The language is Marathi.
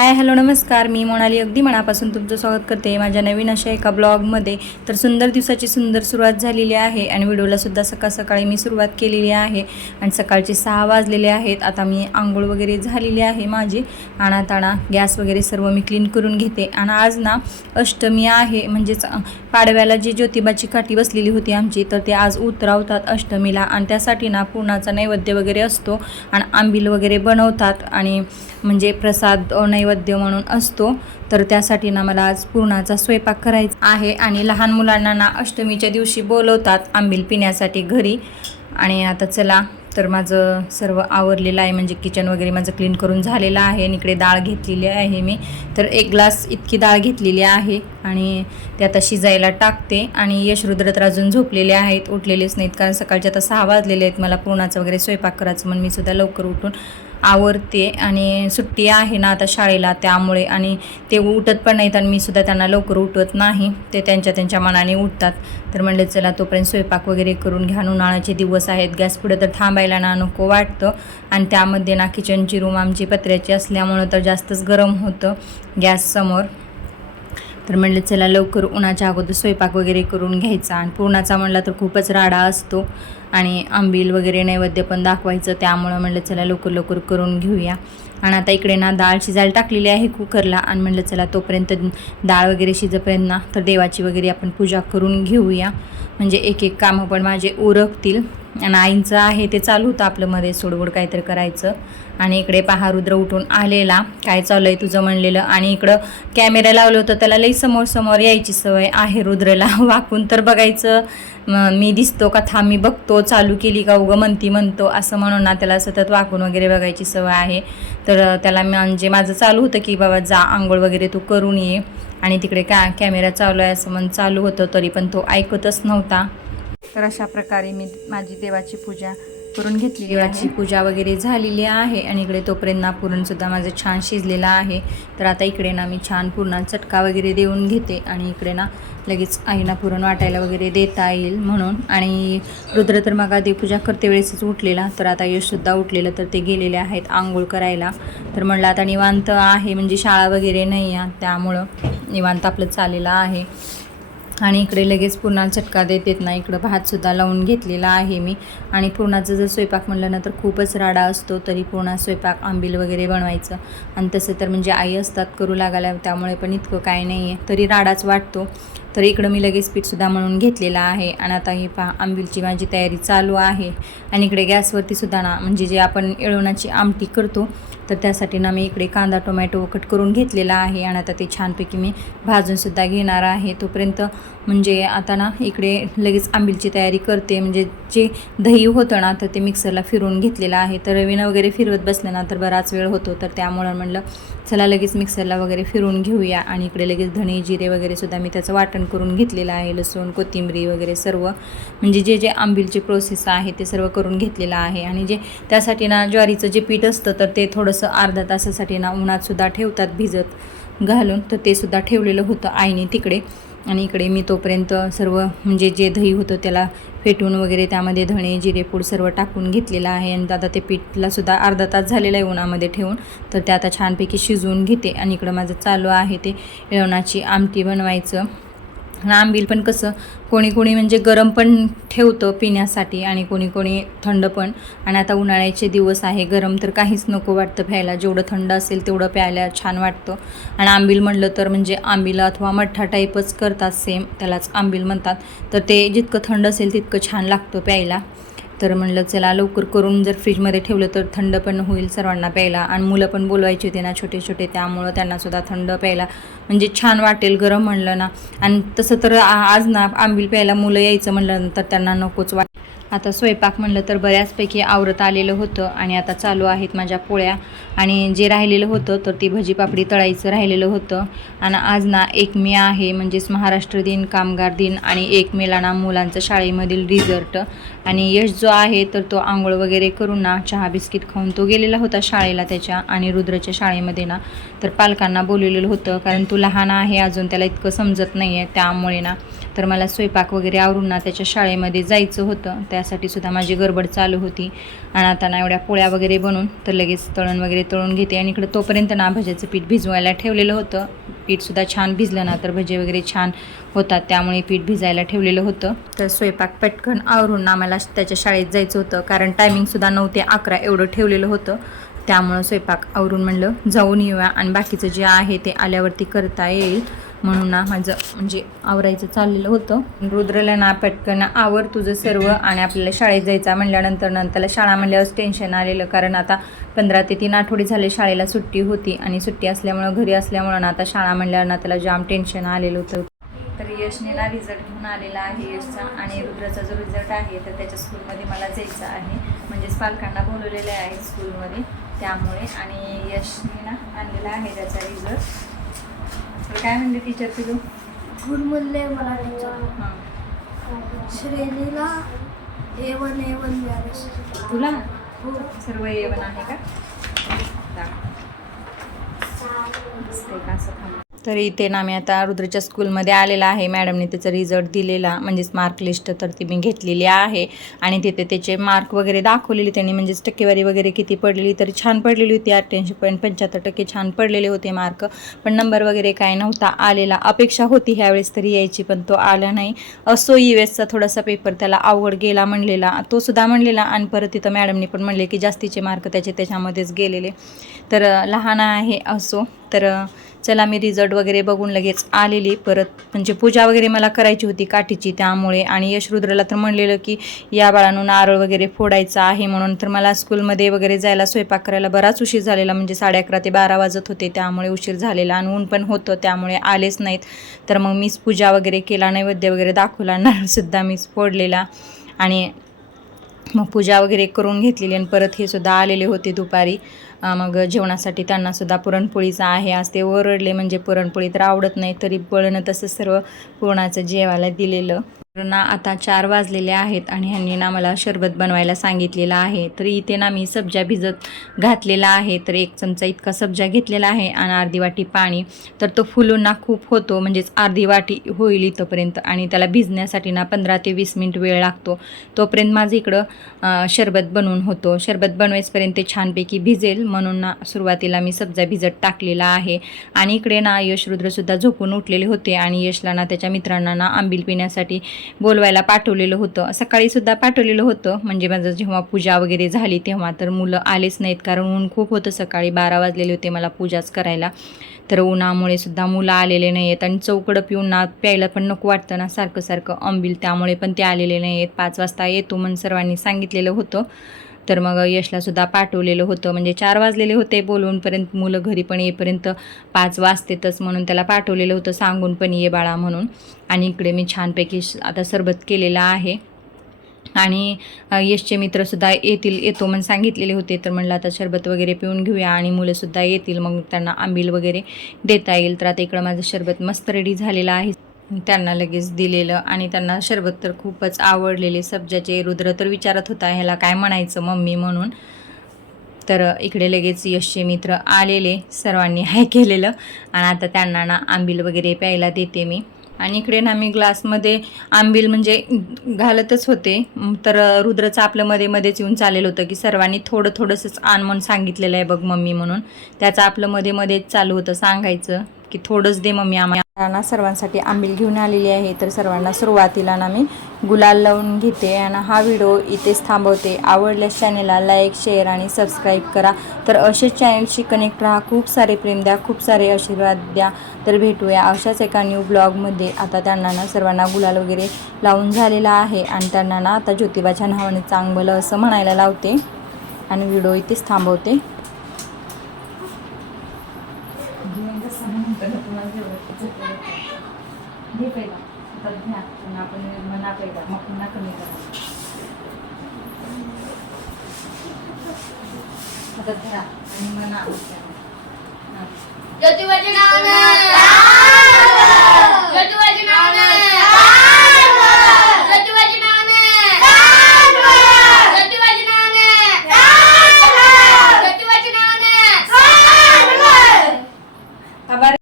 हाय हॅलो नमस्कार. मी मोनाली अगदी मनापासून तुमचं स्वागत करते. माझ्या नवीन अशा एका ब्लॉगमध्ये तर सुंदर दिवसाची सुंदर सुरुवात झालेली आहे आणि व्हिडिओला सुद्धा सकाळ सकाळी मी सुरुवात केलेली आहे आणि सकाळचे सहा वाजलेले आहेत. आता मी आंघोळ वगैरे झालेली आहे माझी. आणाताणा गॅस वगैरे सर्व मी क्लीन करून घेते. आणि आज ना अष्टमी आहे. म्हणजेच पाडव्याला जी ज्योतिबाची काठी बसलेली होती आमची तर ते आज उतरावतात अष्टमीला. आणि त्यासाठी ना पूर्णाचा नैवेद्य वगैरे असतो. आणि आंबील वगैरे बनवतात. आणि म्हणजे प्रसाद नैवेद्य नैवेद्य म्हणून असतो तर त्यासाठी ना मला आज पुरणाचा स्वयंपाक करायचा आहे. आणि लहान मुलांना ना अष्टमीच्या दिवशी बोलवतात आंबील पिण्यासाठी घरी. आणि आता चला तर माझं सर्व आवरलेलं आहे. म्हणजे किचन वगैरे माझं क्लीन करून झालेलं आहे. आणि इकडे डाळ घेतलेली आहे मी. तर एक ग्लास इतकी डाळ घेतलेली आहे. आणि ते आता शिजायला टाकते. आणि यशरुद्र तर अजून झोपलेले आहेत. उठलेलेच नाहीत कारण सकाळचे आता सहा वाजलेले आहेत. मला पुरणाचं वगैरे स्वयंपाक करायचं म्हणून मी सुद्धा लवकर उठून आवडते आणि सुट्टी आहे ना आता शाळेला त्यामुळे आणि ते उठत पण नाहीत आणि मी सुद्धा त्यांना लवकर उठवत नाही. ते त्यांच्या त्यांच्या मनाने उठतात. तर म्हणलं चला तोपर्यंत स्वयंपाक वगैरे करून घ्या. उन्हाळ्याचे दिवस आहेत. गॅस पुढे तर थांबायला ना नको वाटतं. आणि त्यामध्ये ना किचनची रूम आमची पत्र्याची असल्यामुळं तर जास्तच गरम होतं गॅससमोर. तर म्हणलं चला लवकर उन्हाच्या अगोदर स्वयंपाक वगैरे करून घ्यायचा. आणि पूर्णाचा म्हणला तर खूपच राडा असतो आणि आंबील वगैरे नैवेद्य पण दाखवायचं त्यामुळं म्हणलं चला लवकर लवकर करून घेऊया. आणि आता इकडे ना डाळ शिजायला टाकलेली आहे कुकरला आणि म्हणलं चला तोपर्यंत डाळ वगैरे शिजपर्यंत ना तर देवाची वगैरे आपण पूजा करून घेऊया. म्हणजे एक एक कामं पण माझे उरकतील आणि आईंचं आहे ते चालू होतं आपलं मध्ये सोडवड काहीतरी करायचं. आणि इकडे पहा रुद्र उठून आलेला. काय चालू आहे तुझं म्हणलेलं. आणि इकडं कॅमेरा लावलं होतं त्याला लई समोर समोर यायची सवय आहे रुद्रला. वाकून तर बघायचं. मी दिसतो का मी बघतो चालू केली का उगं म्हणती म्हणतो असं म्हणून ना त्याला सतत वाकून वगैरे बघायची सवय आहे. तर त्याला म्हणजे माझं चालू होतं की बाबा जा आंघोळ वगैरे तू करून ये. आणि तिकडे का कॅमेरा चालू आहे असं म्हणून चालू होतं तरी पण तो ऐकतच नव्हता. तर अशा प्रकारे मी माझी देवाची पूजा करून घेतली देवाची पूजा वगैरे झालेली आहे आणि इकडे तोपर्यंत ना पुरणसुद्धा माझं छान शिजलेलं आहे. तर आता इकडे ना मी छान पूर्ण चटका वगैरे देऊन घेते आणि इकडे ना लगेच आईना पुरण वाटायला वगैरे देता येईल म्हणून. आणि रुद्र तर मग आधी पूजा करते वेळेसच उठलेला. तर आता यशसुद्धा उठलेलं तर ते गेलेले आहेत आंघोळ करायला. तर म्हणलं आता निवांत आहे म्हणजे शाळा वगैरे नाही आहे. त्यामुळं निवांत आपलं चाललेलं आहे. आणि इकडे लगेच पुन्हा चटका देत येत ना इकडं भातसुद्धा लावून घेतलेला आहे मी. आणि पुरणाचं जर स्वयंपाक म्हणलं ना तर खूपच राडा असतो. तरी पूर्ण स्वयंपाक आंबील वगैरे बनवायचं. आणि तसं तर म्हणजे आई असतात करू लागायला. त्यामुळे पण इतकं काय नाही आहे तरी राडाच वाटतो. तर इकडं मी लगेच पीठसुद्धा म्हणून घेतलेलं आहे आणि आता हे पहा आंबीलची माझी तयारी चालू आहे. आणि इकडे गॅसवरती सुद्धा ना म्हणजे जे आपण येळवणाची आमटी करतो तर त्यासाठी ना मी इकडे कांदा टोमॅटो कट करून घेतलेला आहे आणि आता ते छानपैकी मी भाजूनसुद्धा घेणार आहे. तोपर्यंत म्हणजे आता ना इकडे लगेच आंबीलची तयारी करते. म्हणजे जे दही होतं ना तर ते मिक्सरला फिरवून घेतलेलं आहे. तर रवीनं वगैरे फिरवत बसलं ना तर बराच वेळ होतो. तर त्यामुळं म्हणलं चला लगेच मिक्सरला वगैरे फिरवून घेऊया आणि इकडे लगेच धणे जिरे वगैरे सुद्धा मी त्याचं वाटण करून घेतलेलं आहे लसूण कोथिंबरी वगैरे सर्व. म्हणजे जे जे आंबीलचे प्रोसेस आहे ते सर्व करून घेतलेलं आहे. आणि जे त्यासाठी ना ज्वारीचं जे पीठ असतं तर ते थोडंसं अर्धा तासासाठी ना उन्हातसुद्धा ठेवतात भिजत घालून. तर ते सुद्धा ठेवलेलं होतं आईने तिकडे. आणि इकडे मी तोपर्यंत सर्व म्हणजे जे दही होतं त्याला फेटून वगैरे त्यामध्ये धणे जिरेपूड सर्व टाकून घेतलेलं आहे. आणि आता ते पीठलासुद्धा अर्धा तास झालेलं आहे उन्हामध्ये ठेवून. तर ते आता छानपैकी शिजवून घेते. आणि इकडं माझं चालू आहे ते येळवणाची आमटी बनवायचं. आंबील पण कसं कोणी कोणी म्हणजे गरम पण ठेवतं पिण्यासाठी आणि कोणी कोणी थंड पण. आणि आता उन्हाळ्याचे दिवस आहे गरम तर काहीच नको वाटतं प्यायला. जेवढं थंड असेल तेवढं प्यायला छान वाटतं. आणि आंबील म्हणलं तर म्हणजे आंबील अथवा मठ्ठा टाईपच करतात सेम त्यालाच आंबील म्हणतात. तर ते जितकं थंड असेल तितकं छान लागतं प्यायला. तर म्हणलं चला लवकर करून जर फ्रीजमध्ये ठेवलं तर थंड पण होईल सर्वांना प्यायला आणि मुलं पण बोलवायची होती ना छोटे छोटे त्यामुळं त्यांनासुद्धा थंड प्यायला म्हणजे छान वाटेल गरम म्हणलं ना. आणि तसं तर आज ना आंबील प्यायला मुलं यायचं म्हणलं तर त्यांना नकोच वाट आता स्वयंपाक म्हणलं तर बऱ्याचपैकी आवरत आलेलं होतं आणि आता चालू आहेत माझ्या पोळ्या. आणि जे राहिलेलं होतं तर ती भजी पापडी तळायचं राहिलेलं होतं. आणि आज ना एक मे आहे म्हणजेच महाराष्ट्र दिन कामगार दिन आणि एक मेला ना मुलांचं शाळेमधील रिझल्ट आणि यश जो आहे तर तो आंघोळ वगैरे करून ना चहा बिस्किट खाऊन तो गेलेला होता शाळेला त्याच्या आणि रुद्रच्या शाळेमध्ये ना. तर पालकांना बोलवलेलं होतं कारण तो लहान आहे अजून त्याला इतकं समजत नाही आहे त्यामुळे ना तर मला स्वयंपाक वगैरे आवरून ना त्याच्या शाळेमध्ये जायचं होतं. त्यासाठी सुद्धा माझी गडबड चालू होती. आणि आता ना एवढ्या पोळ्या वगैरे बनवून तर लगेच तळण वगैरे तळून घेते. आणि इकडं तोपर्यंत ना भज्याचं पीठ भिजवायला ठेवलेलं होतं. पीठसुद्धा छान भिजलं ना तर भजे वगैरे छान होतात. त्यामुळे पीठ भिजायला ठेवलेलं होतं. तर स्वयंपाक पटकन आवरून ना मला त्याच्या शाळेत जायचं होतं. कारण टायमिंगसुद्धा नऊ ते अकरा एवढं ठेवलेलं होतं. त्यामुळं स्वयंपाक आवरून म्हणलं जाऊन येऊया. आणि बाकीचं जे आहे ते आल्यावरती करता येईल. म्हणून ना माझं म्हणजे आवरायचं चाललेलं होतं. रुद्रला ना पटकन आवर तुझं सर्व आणि आपल्याला शाळेत जायचं म्हणल्यानंतर नंतरला शाळा म्हणल्यावर टेन्शन आलेलं. कारण आता पंधरा ते तीन आठवडे झाले शाळेला सुट्टी होती आणि सुट्टी असल्यामुळं घरी असल्यामुळं ना आता शाळा म्हणल्यावर ना त्याला जाम टेन्शन आलेलं होतं. तर यशने ना रिझल्ट घेऊन आलेला आहे यशचा आणि रुद्राचा जो रिझल्ट आहे तर त्याच्या स्कूलमध्ये मला जायचं आहे. म्हणजेच पालकांना बोलवलेले आहे स्कूलमध्ये त्यामुळे आणि यशने ना आणलेला आहे त्याचा रिझल्ट काय म्हणते टीचर तुझं गुड म्हणले हां. श्रेणीला ए वन ए वन मिळाले. तुला? हो. सर्व येवन आहे का असं थांब. तर इथे ना मी आता रुद्रच्या स्कूलमध्ये आलेला आहे. मॅडमने त्याचा रिझल्ट दिलेला म्हणजेच मार्क लिस्ट तर ती मी घेतलेली आहे. आणि तिथे त्याचे मार्क वगैरे दाखवलेले त्यांनी म्हणजेच टक्केवारी वगैरे किती पडलेली तरी छान पडलेली होती. अठ्ठ्याऐंशी पॉईंट पंच्याहत्तर टक्के छान पडलेले होते मार्क पण नंबर वगैरे काय नव्हता आलेला. अपेक्षा होती ह्यावेळेस तरी यायची पण तो आला नाही. असो यू एसचा थोडासा पेपर त्याला आवड गेला म्हणलेला तो सुद्धा म्हणलेला. आणि परत तिथं मॅडमने पण म्हणले की जास्तीचे मार्क त्याचे त्याच्यामध्येच गेलेले. तर लहान आहे असो. तर चला मी रिझल्ट वगैरे बघून लगेच आलेली. परत म्हणजे पूजा वगैरे मला करायची होती काठीची त्यामुळे. आणि यशरुद्रला तर म्हणलेलं की या बाळांनो नारळ वगैरे फोडायचा आहे म्हणून तर मला स्कूलमध्ये वगैरे जायला स्वयंपाक करायला बराच उशीर झालेला. म्हणजे साडे अकरा ते बारा वाजत होते त्यामुळे उशीर झालेला आणि ऊन पण होतं त्यामुळे आलेच नाहीत. तर मग मीच पूजा वगैरे केला नैवेद्य वगैरे दाखवला नारळसुद्धा मीच फोडलेला. आणि मग पूजा वगैरे करून घेतलेली आणि परत हे सुद्धा आलेले होते दुपारी. मग जेवणासाठी त्यांना सुद्धा पुरणपोळीचं आहे. आज ते ओरडले म्हणजे पुरणपोळी तर आवडत नाही तरी बळणं तसं सर्व पुरणाचं जेवायला दिलेलं. ना आता चार वाजलेले आहेत आणि ह्यांनी ना मला शरबत बनवायला सांगितलेलं आहे. तर इथे ना मी सब्जा भिजत घातलेला आहे. तर एक चमचा इतका सब्जा घेतलेला आहे आणि अर्धी वाटी पाणी. तर तो फुलून ना खूप होतो म्हणजेच अर्धी वाटी होईल इथंपर्यंत. आणि त्याला भिजण्यासाठी ना पंधरा ते वीस मिनिट वेळ लागतो. तोपर्यंत माझं इकडं शरबत बनवून होतो. शरबत बनवायचपर्यंत ते छानपैकी भिजेल. म्हणून ना सुरुवातीला मी सब्जा भिजत टाकलेला आहे. आणि इकडे ना यश रुद्रसुद्धा झोपून उठलेले होते. आणि यशला ना त्याच्या मित्रांना ना आंबील पिण्यासाठी बोलवायला पाठवलेलं होतं. सकाळी सुद्धा पाठवलेलं होतं. म्हणजे माझं जेव्हा पूजा वगैरे झाली तेव्हा तर मुलं आलेच नाहीत. कारण ऊन खूप होतं सकाळी. बारा वाजलेले होते मला पूजाच करायला. तर उन्हामुळे सुद्धा मुलं आलेले नाही आहेत आणि चौकडं पिऊन ना प्यायला पण नको वाटतं ना. सारखं सारखं आंबील त्यामुळे पण ते आलेले नाही आहेत पाच वाजता येतो म्हणून सर्वांनी सांगितलेलं होतं. तर मग यशलासुद्धा पाठवलेलं होतं. म्हणजे चार वाजलेले होते बोलवूनपर्यंत. मुलं घरी पण येईपर्यंत पाच वाजतेतच म्हणून त्याला पाठवलेलं होतं. सांगून पण ये बाळा म्हणून. आणि इकडे मी छानपैकी आता सरबत केलेलं आहे. आणि यशचे मित्रसुद्धा येतील येतो म्हणून सांगितलेले होते. तर म्हणलं आता सरबत वगैरे पिऊन घेऊया. आणि मुलंसुद्धा येतील. मग त्यांना आंबील वगैरे देता येईल. तर आता इकडं माझं सरबत मस्त रेडी झालेलं आहे. त्यांना लगेच दिलेलं आणि त्यांना शरबत तर खूपच आवडलेले. सब्जाचे रुद्र तर विचारत होता ह्याला काय म्हणायचं मम्मी म्हणून? तर इकडे लगेच यशचे मित्र आलेले सर्वांनी हाय केलेलं. आणि आता त्यांना ना आंबील वगैरे प्यायला देते मी. आणि इकडे ना मी ग्लासमध्ये आंबील म्हणजे घालतच होते. तर रुद्रचं आपलं मध्ये मध्येच येऊन चालेल होतं की सर्वांनी थोडं थोडंसंच आण म्हणून सांगितलेलं आहे बघ मम्मी म्हणून. त्याचं आपलं मध्ये मध्येच चालू होतं सांगायचं की थोडंच दे मम्मी आम्हाला. ना सर्वांसाठी आंबील घेऊन आलेली आहे. तर सर्वांना सुरुवातीला ना मी गुलाल लावून घेते आणि हा व्हिडिओ इथेच थांबवते. आवडल्यास चॅनेलला लाईक शेअर आणि सबस्क्राईब करा. तर असेच चॅनलशी कनेक्ट राहा. खूप सारे प्रेम द्या खूप सारे आशीर्वाद द्या. तर भेटूया अशाच एका न्यू ब्लॉगमध्ये आता त्यांना ना सर्वांना गुलाल वगैरे लावून झालेला आहे आणि त्यांना ना आता ज्योतिबाच्या नावाने चांगलं असं म्हणायला लावते. आणि व्हिडिओ इथेच थांबवते आपण मना पहिला मग पुन्हा कमी करा हातात धरा